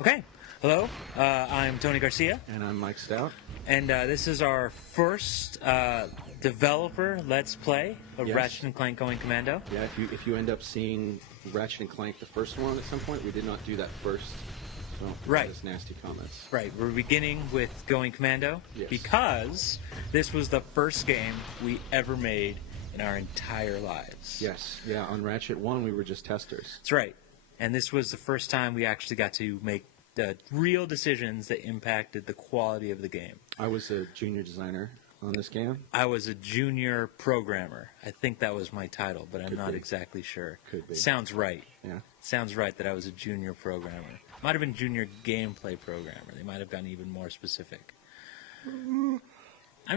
Okay. Hello, I'm Tony Garcia, And I'm Mike Stout. and this is our first developer Let's Play of Yes. Ratchet and Clank Going Commando. Yeah, if you end up seeing Ratchet and Clank, the first one, at some point, we did not do that first. So don't Right. us nasty comments. Right, we're beginning with Going Commando Yes. because this was the first game we ever made in our entire lives. Yes, yeah. On Ratchet 1, we were just testers. That's right. And this was the first time we actually got to make real decisions that impacted the quality of the game. I was a junior designer on this game. I was a junior programmer. I think that was my title, but I'm Could not be. exactly sure. Could be. Sounds right. Yeah. Sounds right that I was a junior programmer. Might have been junior gameplay programmer. They might have gone even more specific. I'm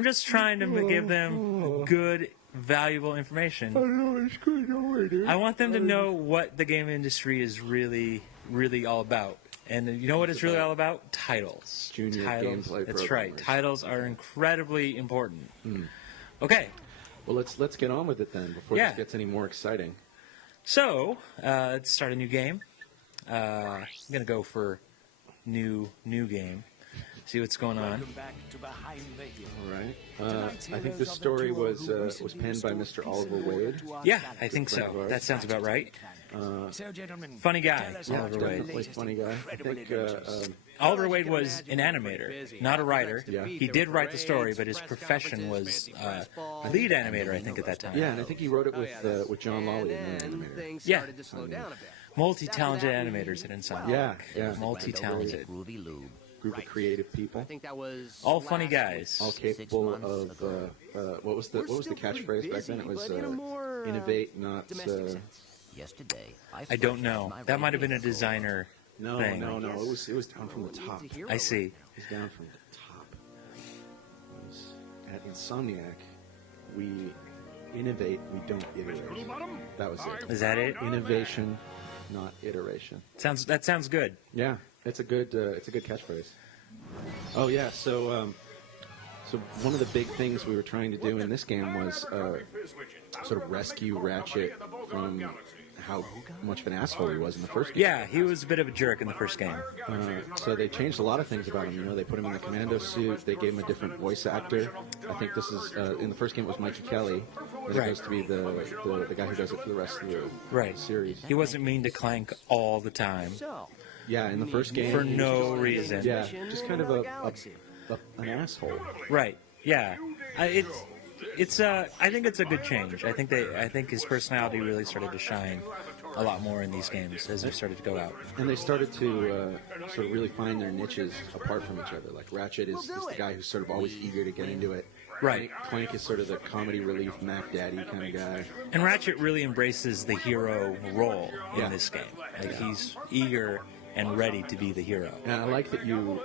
just trying to give them good, valuable information. know it's good. Don't worry, I want them to know what the game industry is really, really all about. And you know what it's really all about? Titles. Junior Titles. gameplay That's right. programmers. Titles are incredibly important. Okay. Well, let's get on with it then before Yeah. this gets any more exciting. So, let's start a new game. I'm going to go for new game. See what's going on. All right. I think this story was penned by Mr. Oliver Wade. Yeah, I think so. That sounds about right. Funny guy, Oliver Wade. Definitely funny guy. I think Oliver Wade was an animator, not a writer. Yeah. He did write the story, but his profession was lead animator, I think, at that time. yeah, and I think he wrote it with John Lawley, the animator. Yeah. Multi-talented animators at Insomniac. Yeah. Multi-talented. Group of creative people, All funny guys. all capable of what was the catchphrase back then? It was innovate, not. Yesterday, I don't know. That might have been a designer No, thing. no. It was down from the top. It I see. was down from the top. It was, at Insomniac, we innovate, we don't iterate. That was it. Is that it? Innovation, not iteration. That sounds good. Yeah, it's a good catchphrase. Oh yeah, so one of the big things we were trying to do in this game was sort of rescue Ratchet from how much of an asshole he was in the first game. Yeah, he was a bit of a jerk in the first game. So they changed a lot of things about him. You know, they put him in the commando suit. They gave him a different voice actor. I think this is in the first game it was Mikey Kelly. This Right. supposed to be the guy who does it for the rest of the series. He wasn't mean to Clank all the time. Yeah, in the first game For no reason. Yeah, just kind of an asshole. Right. Yeah. I think it's a good change. I think his personality really started to shine a lot more in these games as they started to go out. And they started to sort of really find their niches apart from each other. Like Ratchet is the guy who's sort of always eager to get into it. Right. Clank is sort of the comedy relief Mac Daddy kind of guy. And Ratchet really embraces the hero role in Yeah. this game. Like he's eager and ready to be the hero. And I like that you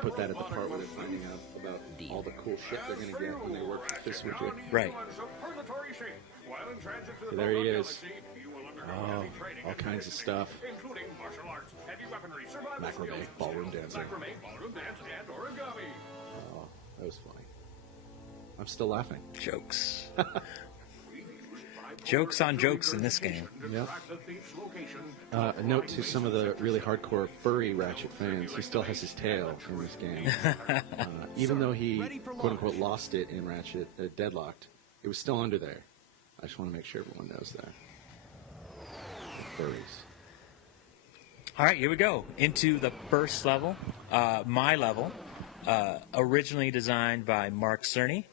put that at the part where they're finding out about all the cool shit they're going to get when they work with this widget. Right. So there he is. Oh, all kinds of stuff. Macrame, ballroom dancing. Oh, that was funny. I'm still laughing. Jokes. Jokes on jokes in this game. Yeah. A note to some of the really hardcore furry Ratchet fans: he still has his tail in this game. Even though he "quote unquote" lost it in Ratchet, Deadlocked, it was still under there. I just want to make sure everyone knows that. Furries. All right, here we go. Into the first level, my level, originally designed by Mark Cerny,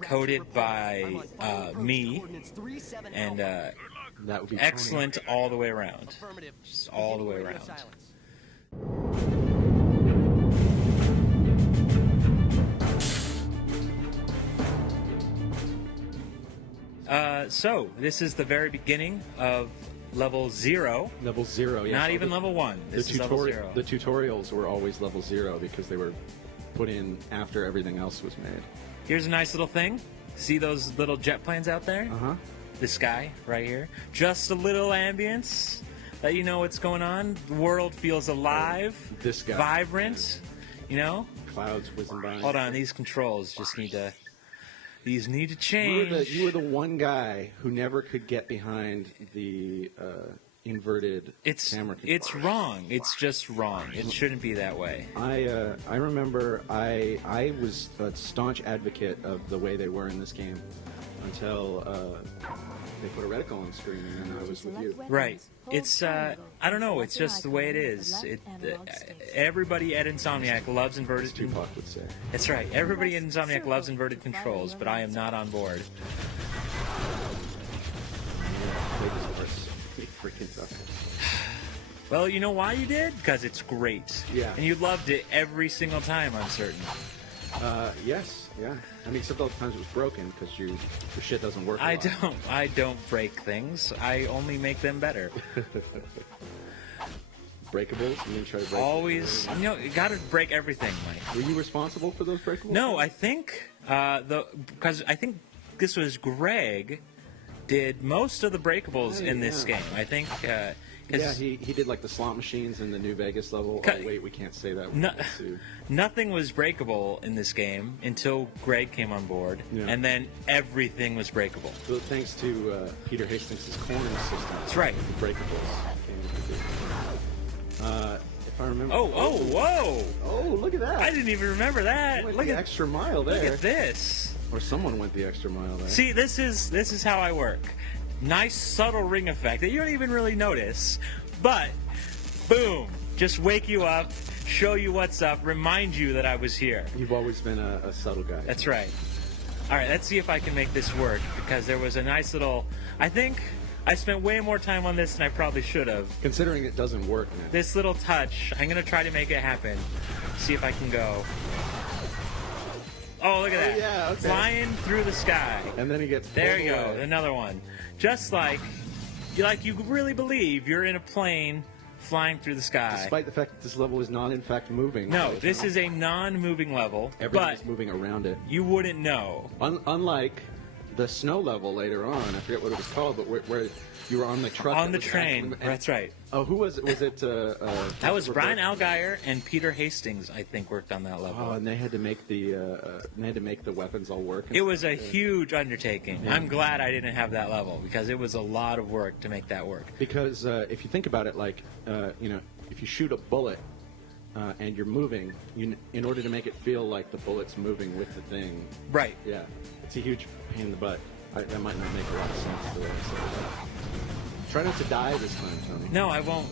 coded by me, and That would be excellent all the way around. Just all the way around. So, this is the very beginning of level 0. Level 0. Yeah. Not So even the- level 1. The, This is level 0. the tutorials were always level 0 because they were put in after everything else was made. Here's a nice little thing. See those little jet planes out there? Uh-huh. The sky right here. Just a little ambience. Let you know what's going on. The world feels alive. This guy. Vibrant. You know? Clouds whizzing by. Hold on, these controls just need to... These need to You were change. the one guy who never could get behind the inverted camera control. It's wrong. It's just wrong. It shouldn't be that way. I remember I was a staunch advocate of the way they were in this game until they put a reticle on the screen, and then I was with you. Right. It's I don't know. It's just the way it is. Everybody at Insomniac loves inverted. Tupac would say. That's right. Everybody at Insomniac loves inverted controls, but I am not on board. Freaking sucker. Well, you know why you did? Because it's great. Yeah. And you loved it every single time, I'm certain. Yes, yeah. I mean, except all the times it was broken because your shit doesn't work. I don't break things. I only make them better. Breakables? You didn't try to break Always, you know, you gotta break everything, Mike. Were you responsible for those breakables? No, I think because I think this was Greg did most of the breakables in this game. I think. Yeah, he did like the slot machines in the New Vegas level. Oh, wait, we can't say that. Nothing was breakable in this game until Greg came on board, and then everything was breakable. So thanks to Peter Hastings' corner system. That's right. The breakables came. If I remember. Whoa! Oh, look at that! I didn't even remember that. Look at the extra mile there. Look at this. Or someone went the extra mile there. See, this is how I work. Nice subtle ring effect that you don't even really notice, but boom, just wake you up, show you what's up, remind you that I was here. You've always been a subtle guy. That's right. All right, let's see if I can make this work, because there was a nice little, I think I spent way more time on this than I probably should have. Considering it doesn't work now. This little touch, I'm going to try to make it happen. See if I can go. Oh, look at that. Yeah, okay. Flying through the sky. And then he gets There you go, away. another one. Just like you really believe you're in a plane flying through the sky. Despite the fact that this level is not in fact moving. No, this is a non-moving level, Everything's but moving around it. you wouldn't know. Unlike the snow level later on, I forget what it was called, but where you were on the truck. On that the was train, actually- that's right. Oh, who was it? Was it? That was Brian Algier and Peter Hastings, I think, worked on that level. Oh, and they had to make the weapons all work. It was a huge undertaking. Yeah. I'm glad I didn't have that level, because it was a lot of work to make that work. Because if you think about it, like if you shoot a bullet and you're moving, in order to make it feel like the bullet's moving with the thing. Right. Yeah, it's a huge pain in the butt. That might not make a lot of sense the way I said it. Try not to die this time, Tony. No, I won't.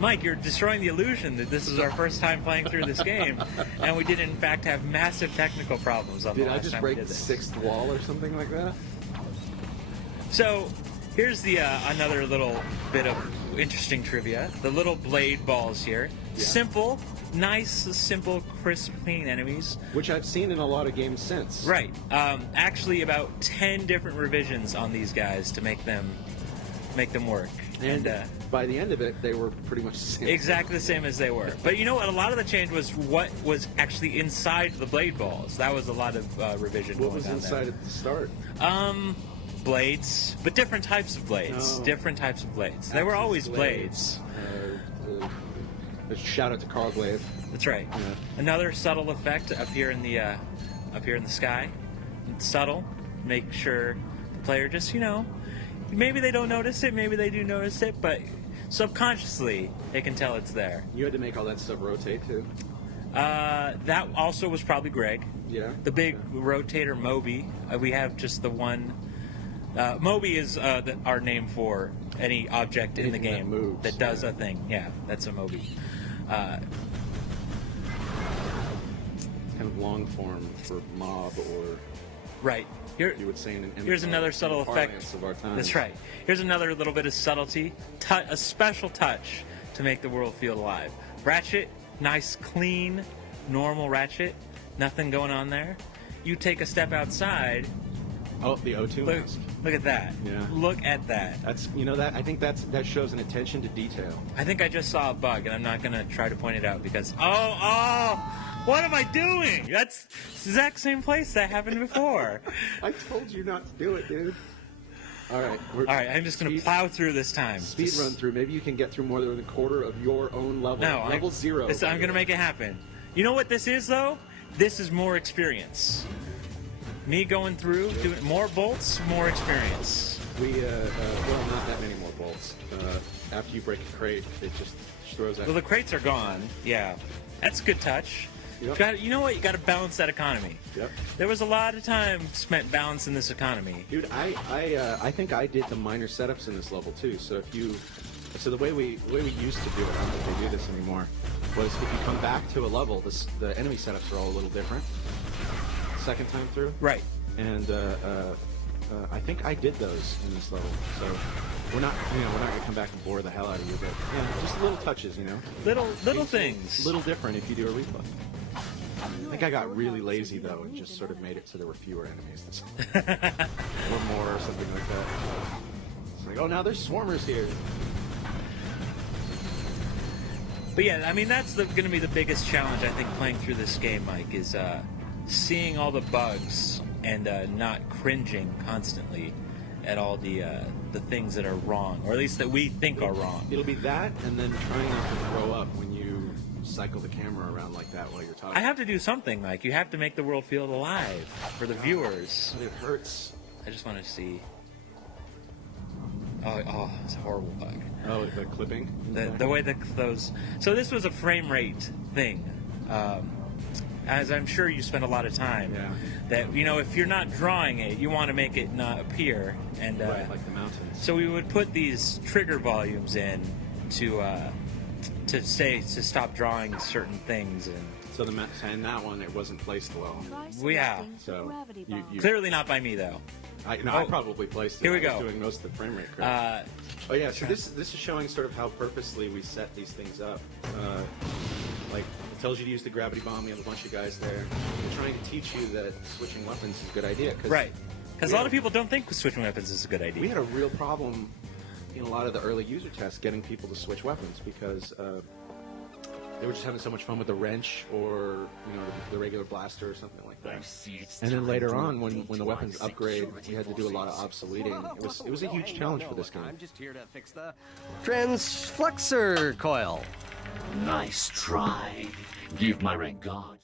Mike, you're destroying the illusion that this is our first time playing through this game, and we did in fact have massive technical problems on the Did I last just time break we did the this. sixth wall or something like that? So, here's the another little bit of interesting trivia. The little blade balls here. Yeah. Simple, nice, simple, crisp, clean enemies. Which I've seen in a lot of games since. Right. Actually, about 10 different revisions on these guys to make them work. And by the end of it, they were pretty much the same. Exactly the same as they were. But you know what? A lot of the change was what was actually inside the blade balls. That was a lot of revision. What going was on inside there. at the start? Blades, but different types of blades. Oh. Different types of blades. They were Axes, always blades. Shout out to Carl Glaive. That's right. Yeah. Another subtle effect up here in the sky. It's subtle. Make sure the player just maybe they don't notice it, maybe they do notice it, but subconsciously they can tell it's there. You had to make all that stuff rotate too. That also was probably Greg. Yeah. The big rotator Moby. We have just the one. Moby is our name for any object in the Anything that game moves, that does yeah. a thing. Yeah, that's a Moby. Kind of long form for mob, or Right. Here, you would say in here's another subtle effect. parlance of our time. That's right. Here's another little bit of subtlety, a special touch to make the world feel alive. Ratchet, nice, clean, normal Ratchet, nothing going on there. You take a step outside. Oh, the O2 mask. Look at that. Yeah. Look at that. That's that. I think that shows an attention to detail. I think I just saw a bug, and I'm not going to try to point it out because what am I doing? That's the exact same place that happened before. I told you not to do it, dude. All right. All right, I'm just going to plow through this time. Speed run through. Maybe you can get through more than a quarter of your own level. No, level 0. I'm going to make it happen. You know what this is, though? This is more experience. Me going through, doing more bolts, more experience. We, well, not that many more bolts. after you break a crate, it just throws that. Well, the crates are gone. Yeah, that's a good touch. Yep. You know what? You got to balance that economy. Yep. There was a lot of time spent balancing this economy. Dude, I think I did the minor setups in this level too. So the way we used to do it, I don't think they do this anymore, was if you come back to a level, the enemy setups are all a little different. Second time through. Right. And I think I did those in this level. So we're not gonna come back and bore the hell out of you, but yeah, just little touches, Little things. Little different if you do a replay. I think I got really lazy though and just sort of made it so there were fewer enemies, or more, or something like that. It's like, oh, now there's swarmers here. But yeah, I mean, that's going to be the biggest challenge, I think, playing through this game, Mike, is seeing all the bugs and not cringing constantly at all the things that are wrong, or at least that we think are wrong. It'll be that, and then trying not to throw up when you cycle the camera around like that while you're talking. I have to do something, Mike. You have to make the world feel alive for the viewers. But it hurts. I just want to see. Oh, it's a horrible bug. Oh, the clipping? The way that those... So this was a frame rate thing. As I'm sure you spend a lot of time. Yeah. That, if you're not drawing it, you want to make it not appear. And Right, like the mountains. so we would put these trigger volumes in to stop drawing certain things. And So and that one, it wasn't placed well. yeah. So you Clearly not by me, though. I probably placed it. Here we I was go. doing most of the frame rate correct. Oh yeah, so this is showing sort of how purposely we set these things up. Like it tells you to use the gravity bomb. We have a bunch of guys there. We're trying to teach you that switching weapons is a good idea. Right. Because a lot of people don't think switching weapons is a good idea. We had a real problem in a lot of the early user tests getting people to switch weapons because they were just having so much fun with the wrench or the regular blaster or something like that. And then later on, when the weapons upgrade, we had to do a lot of obsoleting. It was a huge challenge for this game. I'm just here to fix the transflexor coil. Nice try. Give my regards.